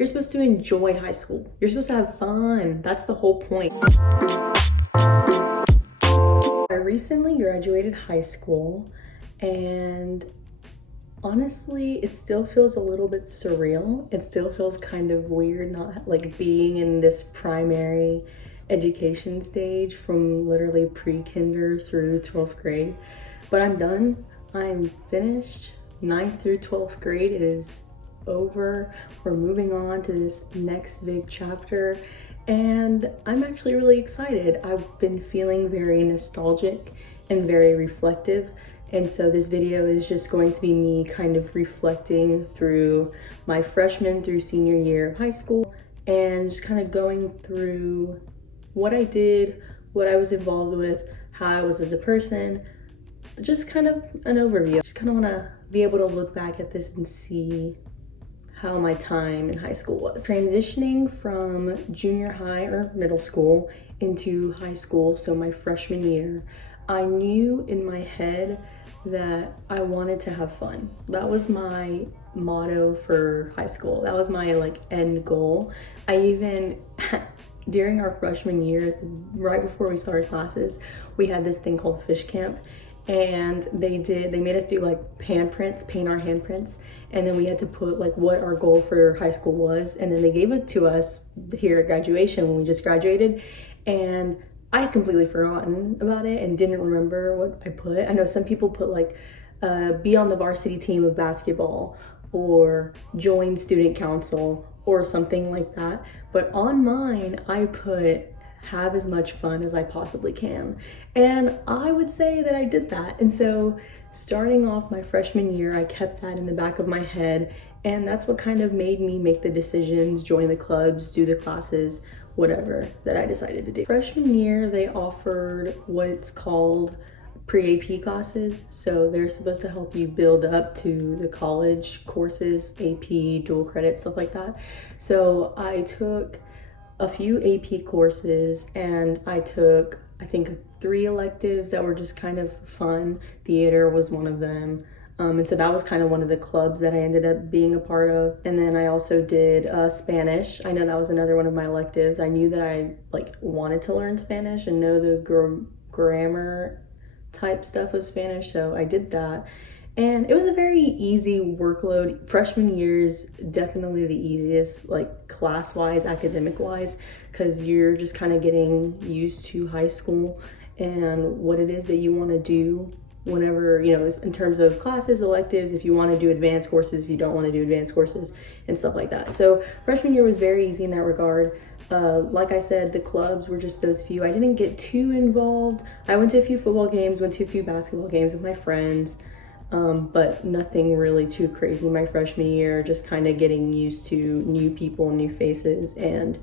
You're supposed to enjoy high school. You're supposed to have fun. That's the whole point. I recently graduated high school, and honestly, it still feels a little bit surreal. It still feels kind of weird not like being in this primary education stage from literally pre-kinder through 12th grade. But I'm done. I'm finished. 9th through 12th grade is over. We're moving on to this next big chapter, and I'm actually really excited. I've been feeling very nostalgic and very reflective, and so this video is just going to be me kind of reflecting through my freshman through senior year of high school and just kind of going through what I did, what I was involved with, how I was as a person, just kind of an overview. Just kind of want to be able to look back at this and see how my time in high school was. Transitioning from junior high or middle school into high school, so my freshman year, I knew in my head that I wanted to have fun. That was my motto for high school. That was my end goal. I even, during our freshman year, right before we started classes, we had this thing called fish camp, and they made us do handprints, paint our handprints, and then we had to put what our goal for high school was, and then they gave it to us here at graduation when we just graduated, and I had completely forgotten about it and didn't remember what I put. I know some people put be on the varsity team of basketball or join student council or something like that, but on mine I put have as much fun as I possibly can. And I would say that I did that. And so starting off my freshman year, I kept that in the back of my head. And that's what kind of made me make the decisions, join the clubs, do the classes, whatever that I decided to do. Freshman year, they offered what's called pre-AP classes. So they're supposed to help you build up to the college courses, AP, dual credit, stuff like that. So I took a few AP courses, and I took, I think, 3 electives that were just kind of fun. Theater was one of them. And so that was kind of one of the clubs that I ended up being a part of. And then I also did Spanish. I know that was another one of my electives. I knew that I wanted to learn Spanish and know the grammar type stuff of Spanish, so I did that. And it was a very easy workload. Freshman year is definitely the easiest, class-wise, academic-wise, because you're just kind of getting used to high school and what it is that you want to do whenever, in terms of classes, electives, if you want to do advanced courses, if you don't want to do advanced courses, and stuff like that. So freshman year was very easy in that regard. Like I said, the clubs were just those few. I didn't get too involved. I went to a few football games, went to a few basketball games with my friends. But nothing really too crazy my freshman year, just kind of getting used to new people, new faces, and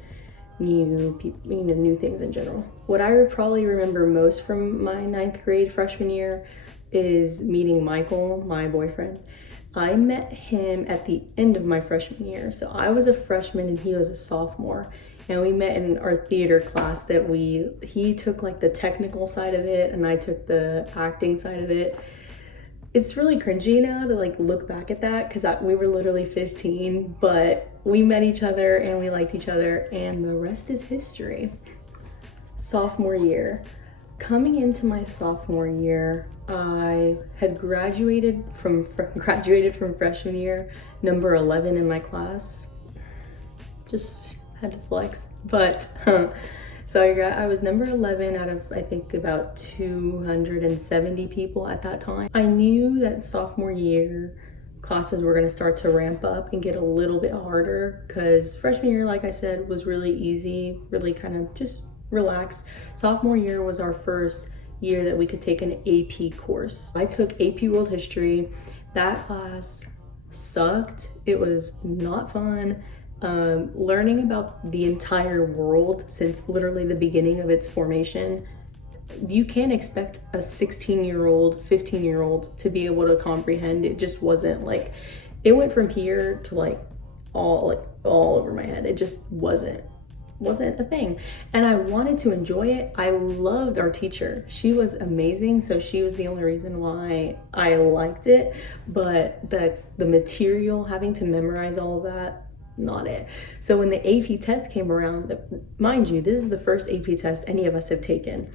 new people, new things in general. What I would probably remember most from my 9th grade freshman year is meeting Michael, my boyfriend. I met him at the end of my freshman year. So I was a freshman and he was a sophomore. And we met in our theater class that he took the technical side of it and I took the acting side of it. It's really cringy now to look back at that, because we were literally 15, but we met each other and we liked each other, and the rest is history. Sophomore year. Coming into my sophomore year, I had graduated from freshman year, number 11 in my class. Just had to flex, but so I was number 11 out of, I think, about 270 people at that time. I knew that sophomore year classes were gonna start to ramp up and get a little bit harder, because freshman year, like I said, was really easy, really kind of just relaxed. Sophomore year was our first year that we could take an AP course. I took AP World History. That class sucked. It was not fun. Learning about the entire world since literally the beginning of its formation, you can't expect a 16-year-old, 15-year-old to be able to comprehend. It just wasn't it went from here to all over my head. It just wasn't a thing, and I wanted to enjoy it. I loved our teacher. She was amazing, so she was the only reason why I liked it. But the material, having to memorize all of that, not it. So when the AP test came around, mind you, this is the first AP test any of us have taken.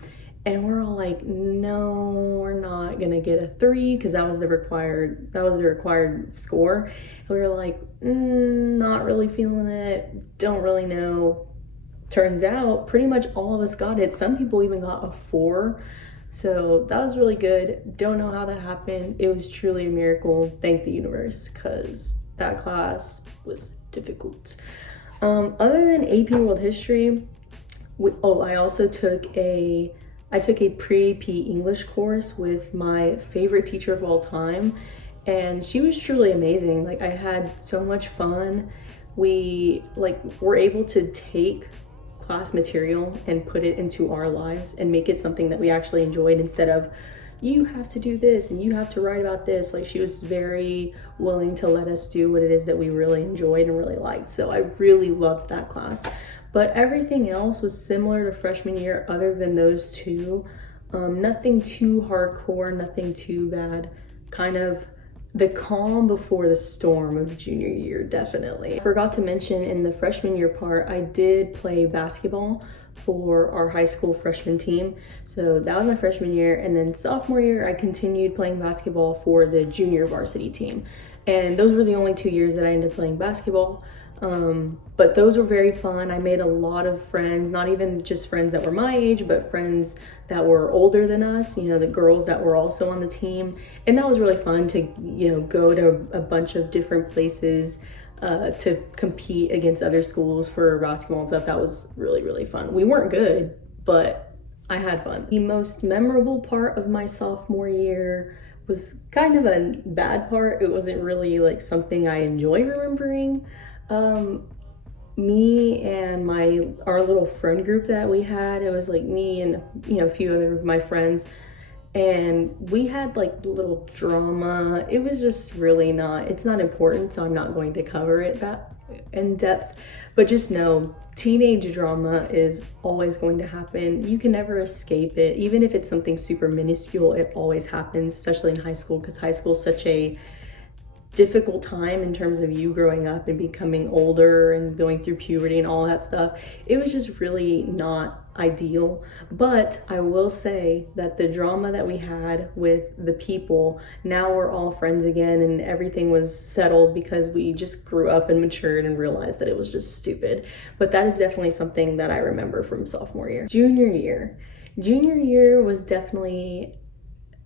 And we're all like, no, we're not gonna get a 3 because that was the required score. And we were like, not really feeling it, don't really know. Turns out pretty much all of us got it. Some people even got a 4. So that was really good. Don't know how that happened. It was truly a miracle. Thank the universe, because that class was difficult. Other than AP World History, I also took a pre-AP English course with my favorite teacher of all time, and she was truly amazing. Like, I had so much fun. We were able to take class material and put it into our lives and make it something that we actually enjoyed, instead of you have to do this and you have to write about this. Like, she was very willing to let us do what it is that we really enjoyed and really liked. So I really loved that class. But everything else was similar to freshman year other than those two. Nothing too hardcore, nothing too bad. Kind of the calm before the storm of junior year, definitely. I forgot to mention in the freshman year part, I did play basketball for our high school freshman team. So that was my freshman year. And then sophomore year, I continued playing basketball for the junior varsity team. And those were the only 2 years that I ended up playing basketball. But those were very fun. I made a lot of friends, not even just friends that were my age, but friends that were older than us, you know, the girls that were also on the team. And that was really fun to, you know, go to a bunch of different places to compete against other schools for basketball and stuff. That was really, really fun. We weren't good, but I had fun. The most memorable part of my sophomore year was kind of a bad part. It wasn't really like something I enjoy remembering. Me and our little friend group that we had, it was like me and, you know, a few other of my friends, and we had like little drama. It was just really it's not important, so I'm not going to cover it that in depth, but just know teenage drama is always going to happen. You can never escape it. Even if it's something super minuscule, it always happens, especially in high school, because high school is such a difficult time in terms of you growing up and becoming older and going through puberty and all that stuff. It was just really not ideal. But I will say that the drama that we had with the people, now we're all friends again, and everything was settled because we just grew up and matured and realized that it was just stupid. But that is definitely something that I remember from sophomore year. Junior year was definitely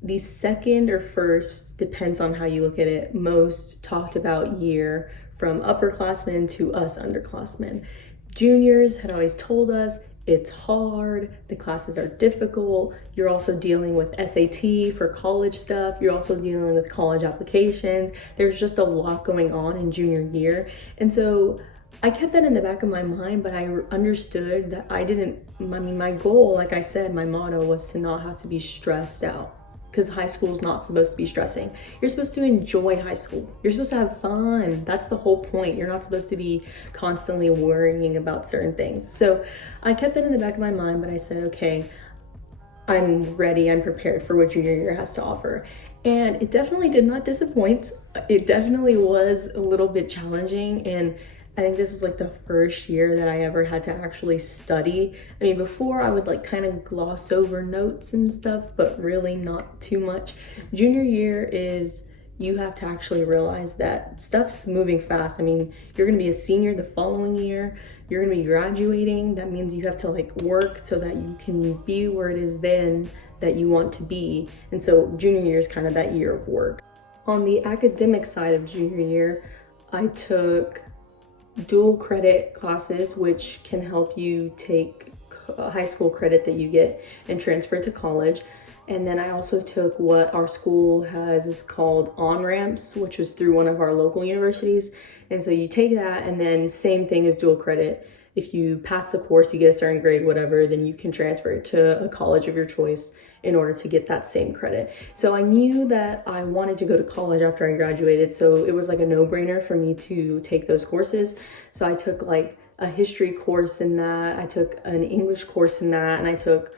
the second or first, depends on how you look at it, most talked about year from upperclassmen to us underclassmen. Juniors had always told us it's hard, the classes are difficult, you're also dealing with SAT for college stuff, you're also dealing with college applications. There's just a lot going on in junior year. And so I kept that in the back of my mind, but I understood that my goal, like I said, my motto was to not have to be stressed out. Because high school is not supposed to be stressing. You're supposed to enjoy high school. You're supposed to have fun. That's the whole point. You're not supposed to be constantly worrying about certain things. So I kept that in the back of my mind, but I said, okay, I'm ready, I'm prepared for what junior year has to offer. And it definitely did not disappoint. It definitely was a little bit challenging, and I think this was like the first year that I ever had to actually study. I mean, before I would like kind of gloss over notes and stuff, but really not too much. Junior year is, you have to actually realize that stuff's moving fast. I mean, you're gonna be a senior the following year, you're gonna be graduating. That means you have to like work so that you can be where it is then that you want to be. And so junior year is kind of that year of work. On the academic side of junior year, I took dual credit classes, which can help you take high school credit that you get and transfer it to college. And then I also took what our school has is called on-ramps, which was through one of our local universities. And so you take that, and then same thing as dual credit. If you pass the course, you get a certain grade, whatever, then you can transfer it to a college of your choice in order to get that same credit. So I knew that I wanted to go to college after I graduated, so it was like a no-brainer for me to take those courses. So I took like a history course in that, I took an English course in that, and I took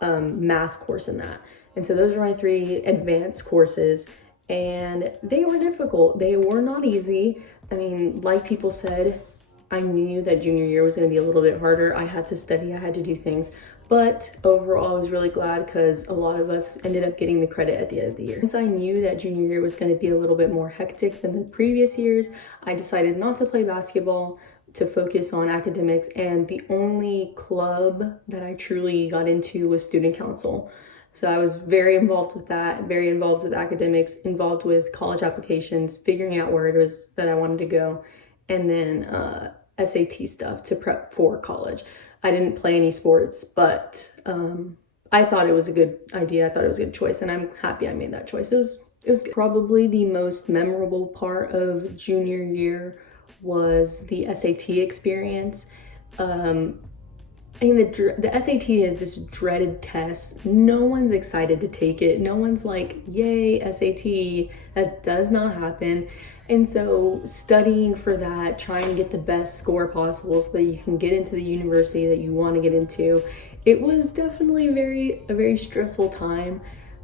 math course in that. And so those were my 3 advanced courses, and they were difficult. They were not easy. I mean, like people said, I knew that junior year was going to be a little bit harder. I had to study, I had to do things, but overall I was really glad because a lot of us ended up getting the credit at the end of the year. Since I knew that junior year was going to be a little bit more hectic than the previous years, I decided not to play basketball, to focus on academics, and the only club that I truly got into was student council. So I was very involved with that, very involved with academics, involved with college applications, figuring out where it was that I wanted to go, and then SAT stuff to prep for college. I didn't play any sports, but I thought it was a good idea. I thought it was a good choice, and I'm happy I made that choice. It was good. Probably the most memorable part of junior year was the SAT experience. I mean, the SAT is this dreaded test. No one's excited to take it. No one's like, yay, SAT. That does not happen. And so studying for that, trying to get the best score possible so that you can get into the university that you want to get into, it was definitely a very stressful time.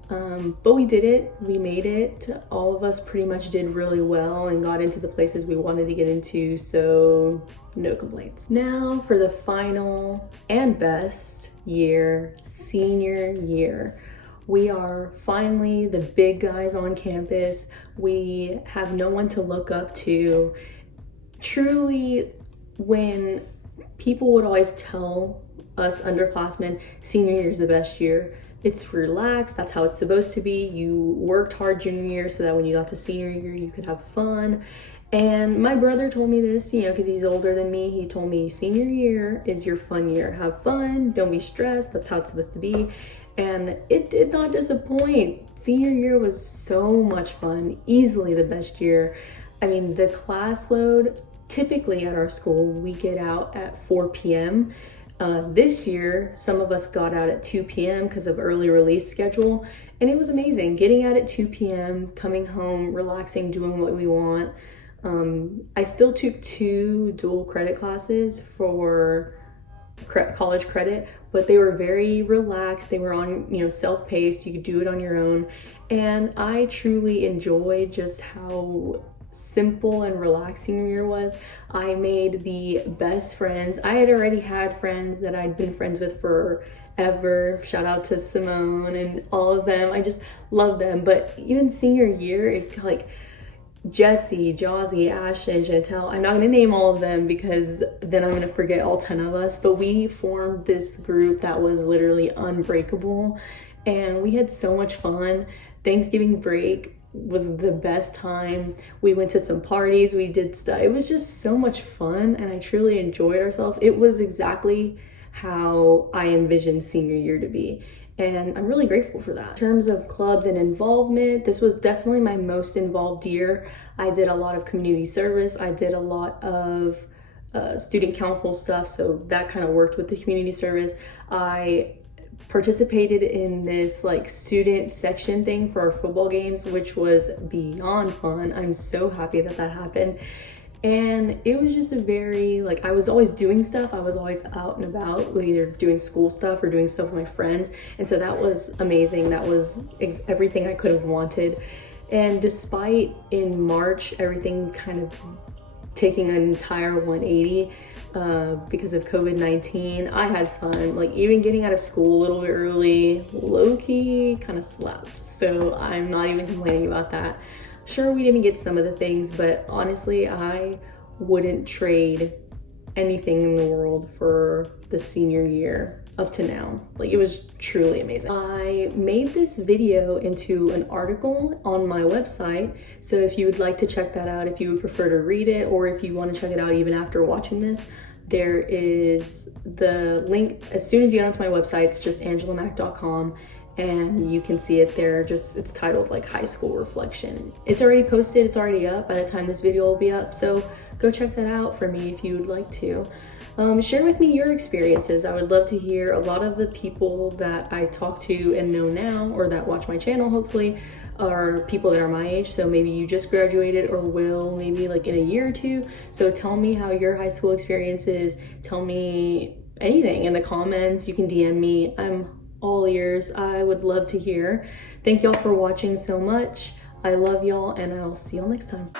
But we did it, we made it. All of us pretty much did really well and got into the places we wanted to get into, so no complaints. Now for the final and best year, senior year. We are finally the big guys on campus. We have no one to look up to. Truly, when people would always tell us underclassmen, senior year is the best year. It's relaxed, that's how it's supposed to be. You worked hard junior year so that when you got to senior year, you could have fun. And my brother told me this, you know, because he's older than me. He told me senior year is your fun year. Have fun, don't be stressed, that's how it's supposed to be. And it did not disappoint. Senior year was so much fun, easily the best year. I mean, the class load, typically at our school, we get out at 4 p.m. This year, some of us got out at 2 p.m. because of early release schedule, and it was amazing. Getting out at 2 p.m., coming home, relaxing, doing what we want. I still took 2 dual credit classes for college credit, but they were very relaxed. They were on, you know, self-paced. You could do it on your own, and I truly enjoyed just how simple and relaxing year was. I made the best friends. I had already had friends that I'd been friends with forever. Shout out to Simone and all of them. I just love them. But even senior year, it's like Jessie, Jazzy, Ashton, Chantel. I'm not gonna name all of them because then I'm gonna forget all 10 of us, but we formed this group that was literally unbreakable, and we had so much fun. Thanksgiving break was the best time. We went to some parties, we did stuff. It was just so much fun, and I truly enjoyed ourselves. It was exactly how I envisioned senior year to be, and I'm really grateful for that. In terms of clubs and involvement, this was definitely my most involved year. I did a lot of community service. I did a lot of student council stuff, so that kind of worked with the community service. I participated in this like student section thing for our football games, which was beyond fun. I'm so happy that that happened. And it was just a very, like, I was always doing stuff. I was always out and about, either doing school stuff or doing stuff with my friends. And so that was amazing. That was everything I could have wanted. And despite in March, everything kind of taking an entire 180 because of COVID-19, I had fun. Like, even getting out of school a little bit early, low-key kind of slapped. So I'm not even complaining about that. Sure, we didn't get some of the things, but honestly, I wouldn't trade anything in the world for the senior year up to now. Like, it was truly amazing. I made this video into an article on my website, so if you would like to check that out, if you would prefer to read it, or if you want to check it out even after watching this, there is the link. As soon as you get onto my website, it's just angelamac.com, and you can see it there. Just, it's titled like High School Reflection. It's already posted, it's already up by the time this video will be up, so go check that out for me if you would like to. Share with me your experiences. I would love to hear. A lot of the people that I talk to and know now, or that watch my channel hopefully, are people that are my age, so maybe you just graduated or will maybe like in a year or two. So tell me how your high school experience is. Tell me anything in the comments. You can DM me. I'm all ears. I would love to hear. Thank y'all for watching so much. I love y'all, and I'll see y'all next time.